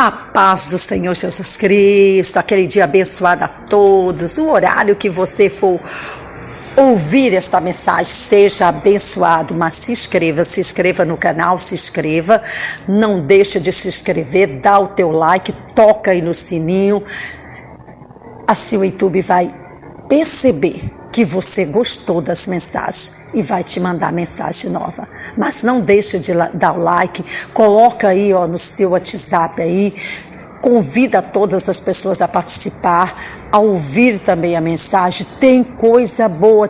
A paz do Senhor Jesus Cristo, aquele dia abençoado a todos, o horário que você for ouvir esta mensagem, seja abençoado, mas se inscreva no canal, se inscreva, não deixa de se inscrever, dá o teu like, toca aí no sininho, assim o YouTube vai perceber que você gostou das mensagens e vai te mandar mensagem nova. Mas não deixa de dar o like, coloca aí no seu WhatsApp aí, convida todas as pessoas a participar, a ouvir também a mensagem. Tem coisa boa,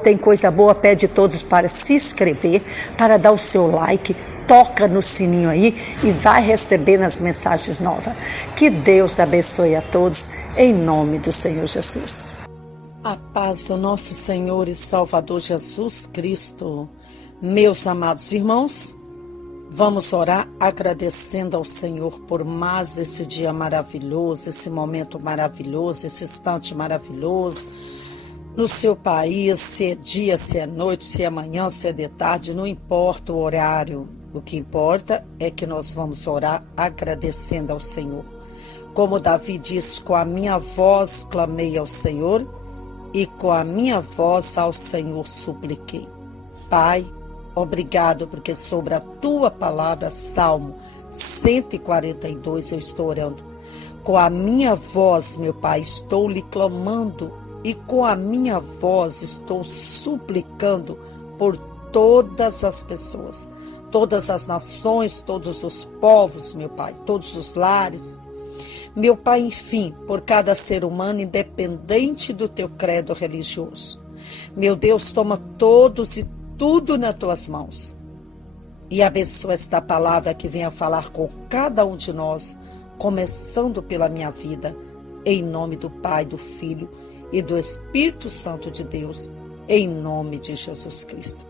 pede todos para se inscrever, para dar o seu like, toca no sininho aí e vai recebendo as mensagens novas. Que Deus abençoe a todos, em nome do Senhor Jesus. A paz do nosso Senhor e Salvador Jesus Cristo. Meus amados irmãos, vamos orar agradecendo ao Senhor por mais esse dia maravilhoso, esse momento maravilhoso, esse instante maravilhoso no seu país, se é dia, se é noite, se é manhã, se é de tarde, não importa o horário. O que importa é que nós vamos orar agradecendo ao Senhor. Como Davi diz, com a minha voz clamei ao Senhor, e com a minha voz ao Senhor supliquei. Pai, obrigado, porque sobre a tua palavra, Salmo 142, eu estou orando. Com a minha voz, meu Pai, estou lhe clamando, e com a minha voz estou suplicando por todas as pessoas, todas as nações, todos os povos, meu Pai, todos os lares. Meu Pai, enfim, por cada ser humano, independente do teu credo religioso. Meu Deus, toma todos e tudo nas tuas mãos. E abençoa esta palavra que venha falar com cada um de nós, começando pela minha vida, em nome do Pai, do Filho e do Espírito Santo de Deus, em nome de Jesus Cristo.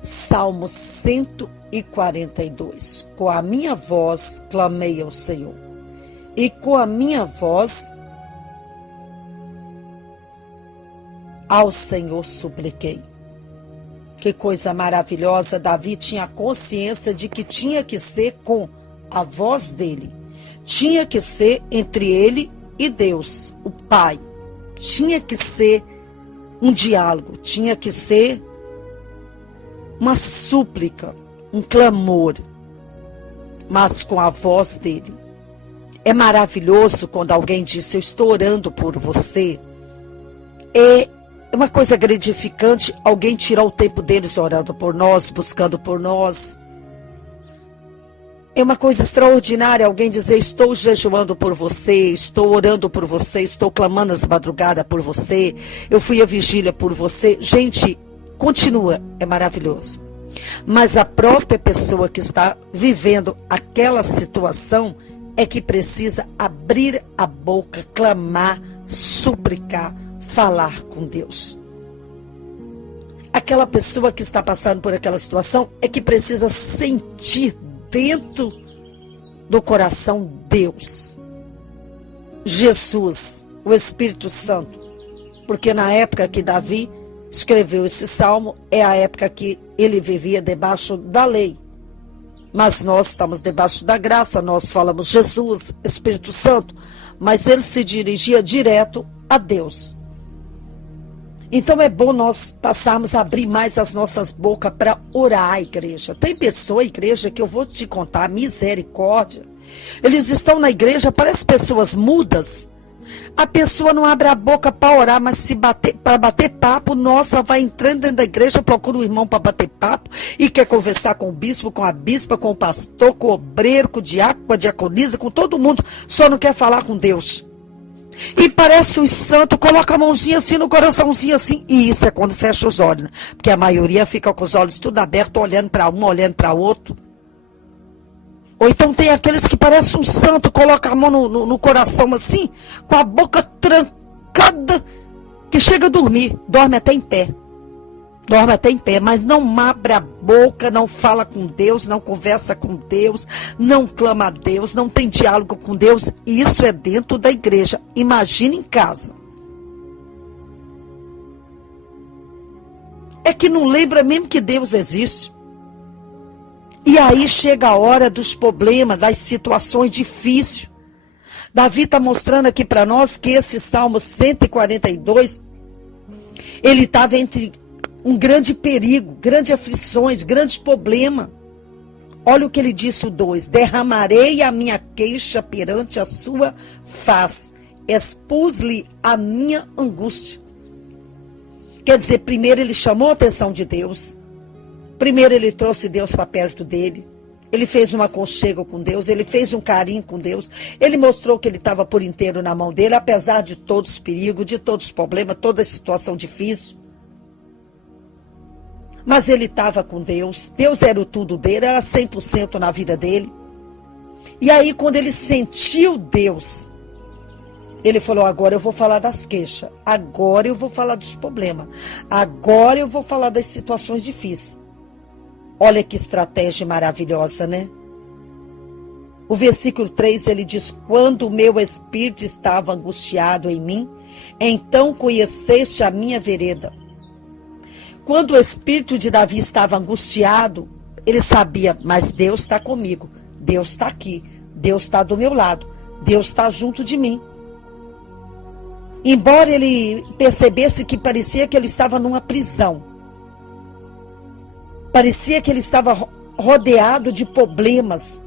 Salmo 142. Com a minha voz clamei ao Senhor, e com a minha voz ao Senhor supliquei. Que coisa maravilhosa! Davi tinha consciência de que tinha que ser com a voz dele, tinha que ser entre ele e Deus, o Pai, tinha que ser um diálogo, tinha que ser uma súplica, um clamor, mas com a voz dele. É maravilhoso quando alguém diz, eu estou orando por você. É uma coisa gratificante alguém tirar o tempo deles orando por nós, buscando por nós. É uma coisa extraordinária alguém dizer, estou jejuando por você, estou orando por você, estou clamando às madrugadas por você, eu fui à vigília por você. Gente, continua, é maravilhoso. Mas a própria pessoa que está vivendo aquela situação é que precisa abrir a boca, clamar, suplicar, falar com Deus. Aquela pessoa que está passando por aquela situação é que precisa sentir dentro do coração Deus, Jesus, o Espírito Santo. Porque na época que Davi escreveu esse salmo, é a época que ele vivia debaixo da lei. Mas nós estamos debaixo da graça, nós falamos Jesus, Espírito Santo, mas ele se dirigia direto a Deus. Então é bom nós passarmos a abrir mais as nossas bocas para orar a igreja. Tem pessoa, igreja, que eu vou te contar, misericórdia. Eles estão na igreja, parecem pessoas mudas. A pessoa não abre a boca para orar, mas para bater papo, nossa, vai entrando dentro da igreja, procura um irmão para bater papo e quer conversar com o bispo, com a bispa, com o pastor, com o obreiro, com o diácono, com a diaconisa, com todo mundo, só não quer falar com Deus. E parece um santo, coloca a mãozinha assim no coraçãozinho assim, e isso é quando fecha os olhos, né? Porque a maioria fica com os olhos tudo abertos, olhando para um, olhando para outro. Ou então tem aqueles que parecem um santo, coloca a mão no coração assim, com a boca trancada, que chega a dormir, dorme até em pé. Dorme até em pé, mas não abre a boca, não fala com Deus, não conversa com Deus, não clama a Deus, não tem diálogo com Deus. Isso é dentro da igreja. Imagina em casa. É que não lembra mesmo que Deus existe. E aí chega a hora dos problemas, das situações difíceis. Davi está mostrando aqui para nós que esse Salmo 142, ele estava entre um grande perigo, grandes aflições, grandes problemas. Olha o que ele disse o 2: derramarei a minha queixa perante a sua face, expus-lhe a minha angústia. Quer dizer, primeiro ele chamou a atenção de Deus, primeiro ele trouxe Deus para perto dele, ele fez um aconchego com Deus, ele fez um carinho com Deus, ele mostrou que ele estava por inteiro na mão dele, apesar de todos os perigos, de todos os problemas, toda a situação difícil. Mas ele estava com Deus, Deus era o tudo dele, era 100% na vida dele. E aí quando ele sentiu Deus, ele falou: agora eu vou falar das queixas, agora eu vou falar dos problemas, agora eu vou falar das situações difíceis. Olha que estratégia maravilhosa, né? O versículo 3, ele diz: quando o meu espírito estava angustiado em mim, então conheceste a minha vereda. Quando o espírito de Davi estava angustiado, ele sabia: mas Deus está comigo, Deus está aqui, Deus está do meu lado, Deus está junto de mim. Embora ele percebesse que parecia que ele estava numa prisão, parecia que ele estava rodeado de problemas,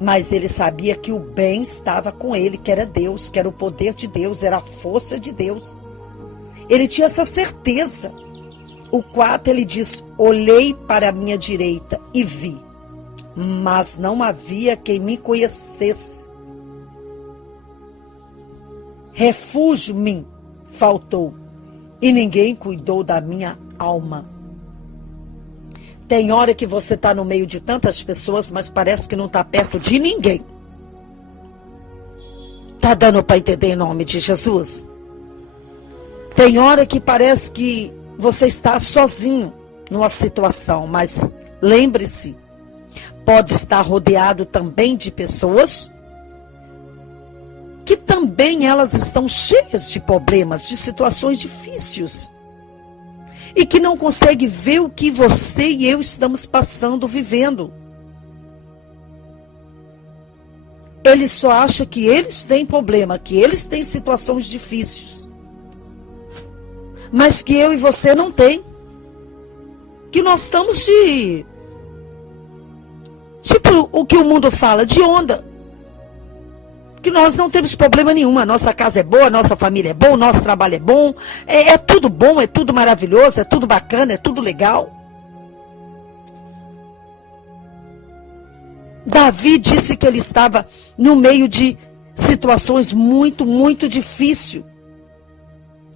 mas ele sabia que o bem estava com ele, que era Deus, que era o poder de Deus, era a força de Deus. Ele tinha essa certeza. O 4, ele diz: olhei para a minha direita e vi, mas não havia quem me conhecesse. Refúgio me faltou, e ninguém cuidou da minha alma. Tem hora que você está no meio de tantas pessoas, mas parece que não está perto de ninguém. Está dando para entender em nome de Jesus? Tem hora que parece que você está sozinho numa situação, mas lembre-se, pode estar rodeado também de pessoas que também elas estão cheias de problemas, de situações difíceis, e que não conseguem ver o que você e eu estamos passando, vivendo. Eles só acham que eles têm problema, que eles têm situações difíceis, mas que eu e você não tem. Que nós estamos de... tipo o que o mundo fala, de onda. Que nós não temos problema nenhum. A nossa casa é boa, a nossa família é boa, o nosso trabalho é bom. É tudo bom, é tudo maravilhoso, é tudo bacana, é tudo legal. Davi disse que ele estava no meio de situações muito, muito difíceis.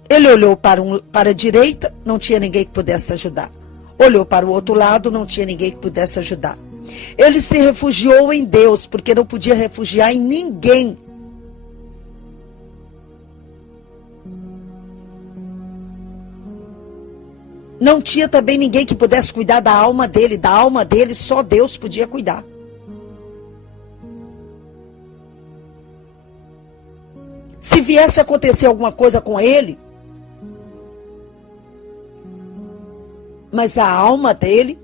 Ele olhou para a direita, não tinha ninguém que pudesse ajudar. Olhou para o outro lado, não tinha ninguém que pudesse ajudar. Ele se refugiou em Deus, porque não podia refugiar em ninguém. Não tinha também ninguém que pudesse cuidar da alma dele, só Deus podia cuidar. Se viesse a acontecer alguma coisa com ele, mas a alma dele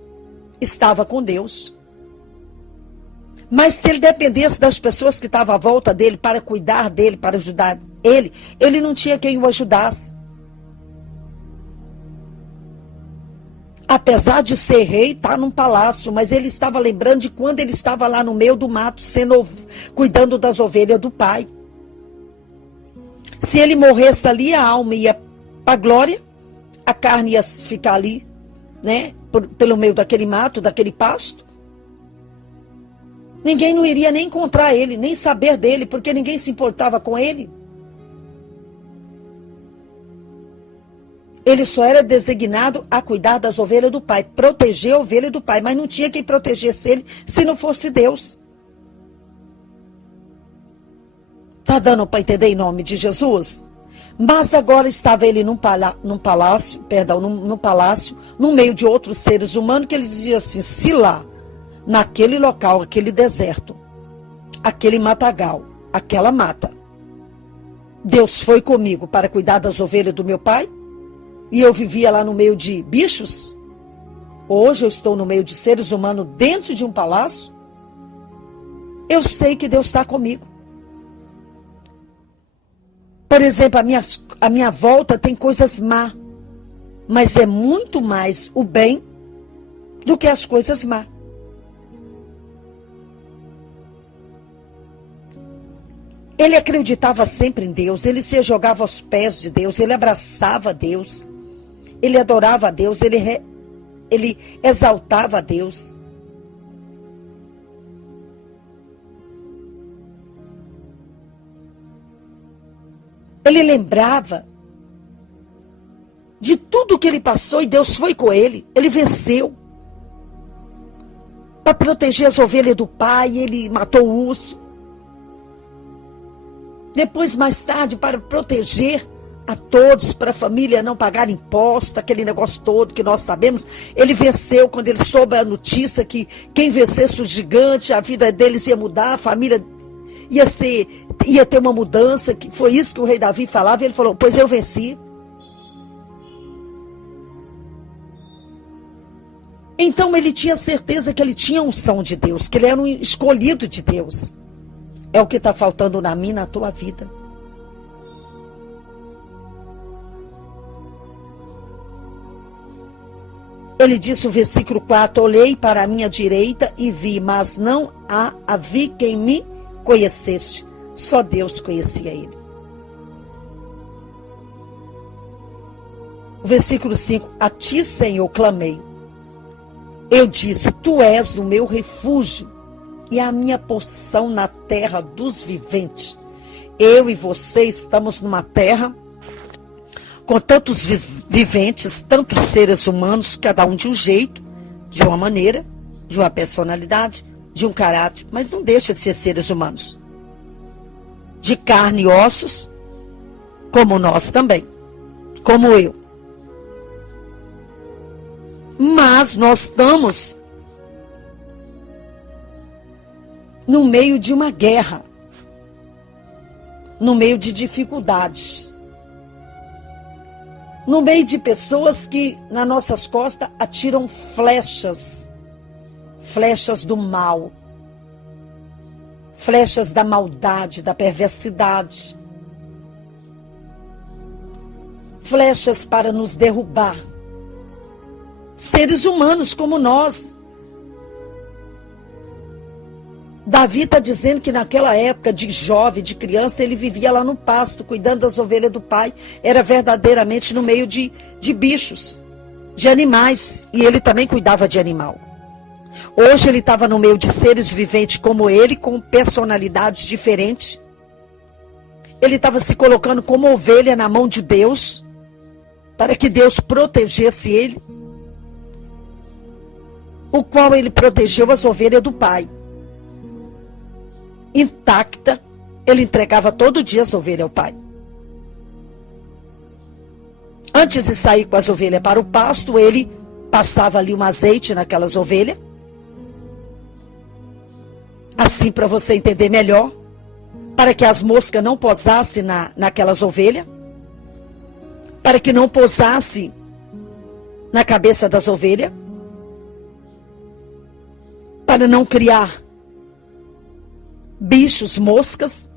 estava com Deus. Mas se ele dependesse das pessoas que estavam à volta dele para cuidar dele, para ajudar ele, ele não tinha quem o ajudasse. Apesar de ser rei, está num palácio, mas ele estava lembrando de quando ele estava lá no meio do mato, cuidando das ovelhas do pai. Se ele morresse ali, a alma ia para a glória, a carne ia ficar ali, né, pelo meio daquele mato, daquele pasto. Ninguém não iria nem encontrar ele, nem saber dele, porque ninguém se importava com ele. Ele só era designado a cuidar das ovelhas do pai, proteger a ovelha do pai, mas não tinha quem protegesse ele se não fosse Deus. Tá dando para entender em nome de Jesus? Mas agora estava ele num palácio, no meio de outros seres humanos, que ele dizia assim: se lá, naquele local, aquele deserto, aquele matagal, aquela mata, Deus foi comigo para cuidar das ovelhas do meu pai, e eu vivia lá no meio de bichos, Hoje eu estou no meio de seres humanos dentro de um palácio. Eu sei que Deus está comigo. Por exemplo, a minha volta tem coisas má, mas é muito mais o bem do que as coisas má. Ele acreditava sempre em Deus, ele se jogava aos pés de Deus, ele abraçava Deus, ele adorava a Deus, ele exaltava a Deus. Ele lembrava de tudo que ele passou e Deus foi com ele. Ele venceu. Para proteger as ovelhas do pai, ele matou o urso. Depois, mais tarde, para proteger a todos, para a família não pagar imposto, aquele negócio todo que nós sabemos, ele venceu quando ele soube a notícia que quem vencesse o gigante, a vida deles ia mudar, a família ia ter uma mudança, que foi isso que o rei Davi falava, e ele falou, pois eu venci. Então ele tinha certeza que ele tinha unção de Deus, que ele era um escolhido de Deus. É o que está faltando na minha, na tua vida. Ele disse o versículo 4, olhei para a minha direita e vi, mas não a vi quem me conheceste. Só Deus conhecia ele. O versículo 5, a ti, Senhor, clamei. Eu disse, tu és o meu refúgio e a minha porção na terra dos viventes. Eu e você estamos numa terra com tantos viventes, tantos seres humanos, cada um de um jeito, de uma maneira, de uma personalidade, de um caráter, mas não deixa de ser seres humanos. De carne e ossos, como nós também, como eu. Mas nós estamos no meio de uma guerra, no meio de dificuldades, no meio de pessoas que nas nossas costas atiram flechas do mal, flechas da maldade, da perversidade, flechas para nos derrubar. Seres humanos como nós. Davi está dizendo que naquela época de jovem, de criança, ele vivia lá no pasto, cuidando das ovelhas do pai. Era verdadeiramente no meio de bichos, de animais. E ele também cuidava de animal. Hoje ele estava no meio de seres viventes como ele, com personalidades diferentes. Ele estava se colocando como ovelha na mão de Deus, para que Deus protegesse ele. O qual ele protegeu as ovelhas do pai. Intacta, ele entregava todo dia as ovelhas ao pai. Antes de sair com as ovelhas para o pasto, ele passava ali um azeite naquelas ovelhas. Assim, para você entender melhor, para que as moscas não pousassem naquelas ovelhas, para que não pousasse na cabeça das ovelhas, para não criar bichos, moscas,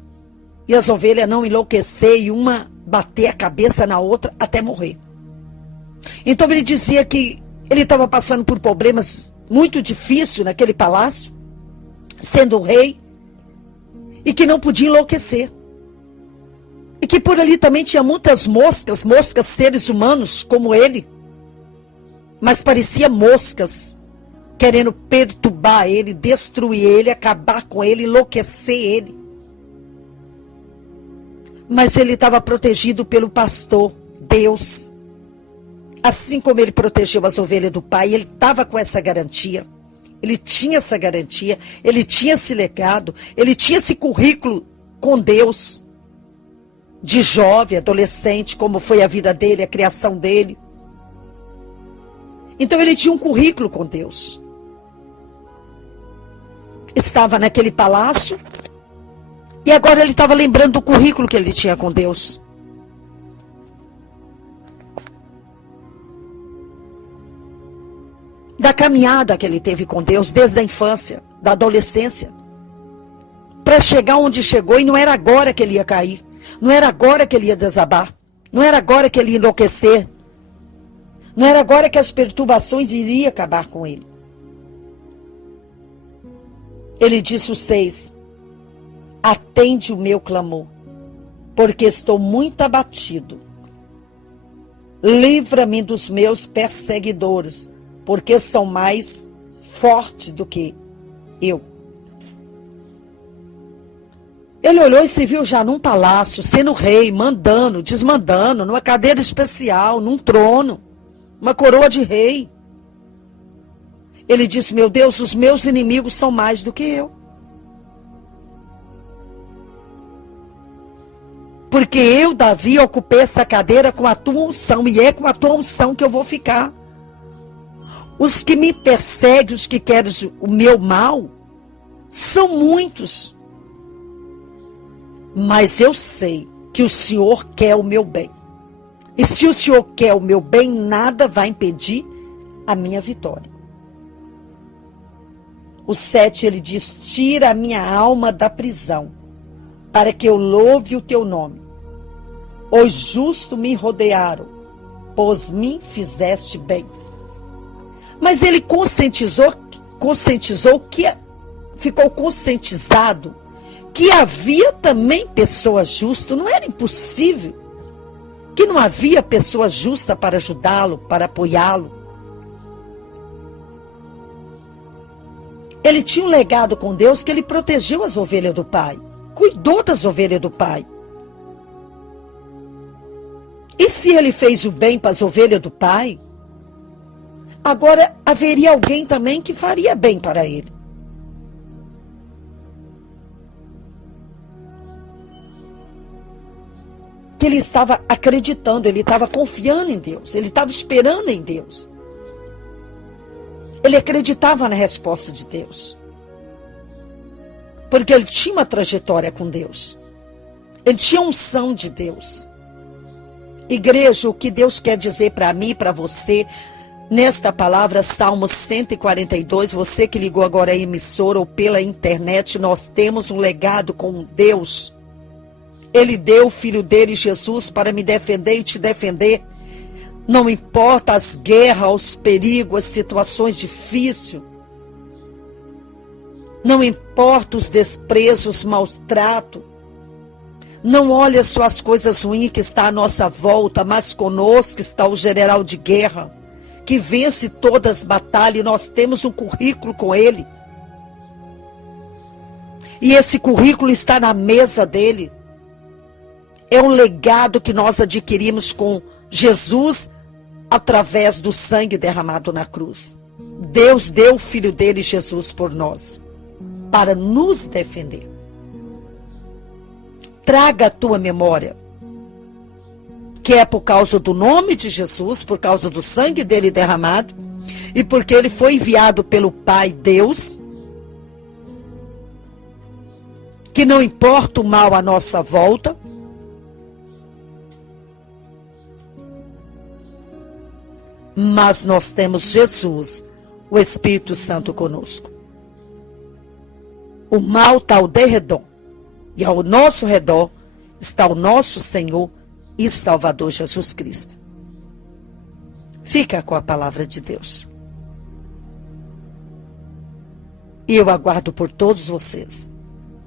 e as ovelhas não enlouquecer e uma bater a cabeça na outra até morrer. Então ele dizia que ele estava passando por problemas muito difíceis naquele palácio, sendo rei, e que não podia enlouquecer. E que por ali também tinha muitas moscas, seres humanos como ele, mas parecia moscas, querendo perturbar ele, destruir ele, acabar com ele, enlouquecer ele. Mas ele estava protegido pelo pastor, Deus. Assim como ele protegeu as ovelhas do pai, ele estava com essa garantia. Ele tinha essa garantia, ele tinha esse legado, ele tinha esse currículo com Deus. De jovem, adolescente, como foi a vida dele, a criação dele. Então ele tinha um currículo com Deus. Estava naquele palácio e agora ele estava lembrando do currículo que ele tinha com Deus. da caminhada que ele teve com Deus desde a infância, da adolescência, para chegar onde chegou, e não era agora que ele ia cair, não era agora que ele ia desabar, não era agora que ele ia enlouquecer, não era agora que as perturbações iriam acabar com ele. Ele disse o 6, atende o meu clamor, porque estou muito abatido. Livra-me dos meus perseguidores, porque são mais fortes do que eu. Ele olhou e se viu já num palácio, sendo rei, mandando, desmandando, numa cadeira especial, num trono, uma coroa de rei. Ele disse, meu Deus, os meus inimigos são mais do que eu. Porque eu, Davi, ocupei essa cadeira com a tua unção, e é com a tua unção que eu vou ficar. Os que me perseguem, os que querem o meu mal, são muitos. Mas eu sei que o Senhor quer o meu bem. E se o Senhor quer o meu bem, nada vai impedir a minha vitória. O 7, ele diz, tira a minha alma da prisão, para que eu louve o teu nome. Os justos me rodearam, pois me fizeste bem. Mas ele conscientizou que ficou conscientizado que havia também pessoas justas. Não era impossível que não havia pessoa justa para ajudá-lo, para apoiá-lo. Ele tinha um legado com Deus que ele protegeu as ovelhas do Pai, cuidou das ovelhas do Pai. E se ele fez o bem para as ovelhas do Pai, agora haveria alguém também que faria bem para ele. Que ele estava acreditando, ele estava confiando em Deus, ele estava esperando em Deus. Ele acreditava na resposta de Deus. Porque ele tinha uma trajetória com Deus. Ele tinha unção de Deus. Igreja, o que Deus quer dizer para mim e para você, nesta palavra, Salmo 142, você que ligou agora a emissora ou pela internet, nós temos um legado com Deus. Ele deu o Filho dele, Jesus, para me defender e te defender. Não importa as guerras, os perigos, as situações difíceis. Não importa os desprezos, os maltratos. Não olhe só as coisas ruins que está à nossa volta, mas conosco está o general de guerra, que vence todas as batalhas, e nós temos um currículo com ele. E esse currículo está na mesa dele. É um legado que nós adquirimos com Jesus através do sangue derramado na cruz. Deus deu o Filho dele, Jesus, por nós, para nos defender. Traga a tua memória, que é por causa do nome de Jesus, por causa do sangue dele derramado, e porque ele foi enviado pelo Pai Deus, que não importa o mal à nossa volta, mas nós temos Jesus, o Espírito Santo conosco. O mal está ao derredor, e ao nosso redor está o nosso Senhor e Salvador Jesus Cristo. Fica com a palavra de Deus. E eu aguardo por todos vocês,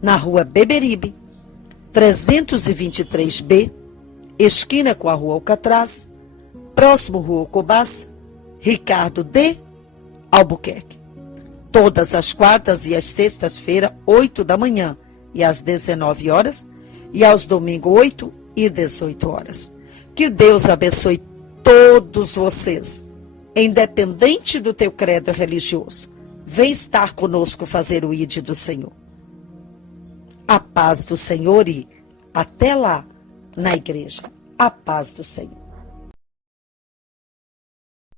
na rua Beberibe, 323B, esquina com a rua Alcatraz, próximo Rua Cobás, Ricardo D. Albuquerque. Todas as quartas e as sextas-feiras, 8 da manhã e às 19 horas, e aos domingos, 8 e 18 horas. Que Deus abençoe todos vocês, independente do teu credo religioso. Vem estar conosco fazer o ID do Senhor. A paz do Senhor e até lá na igreja. A paz do Senhor.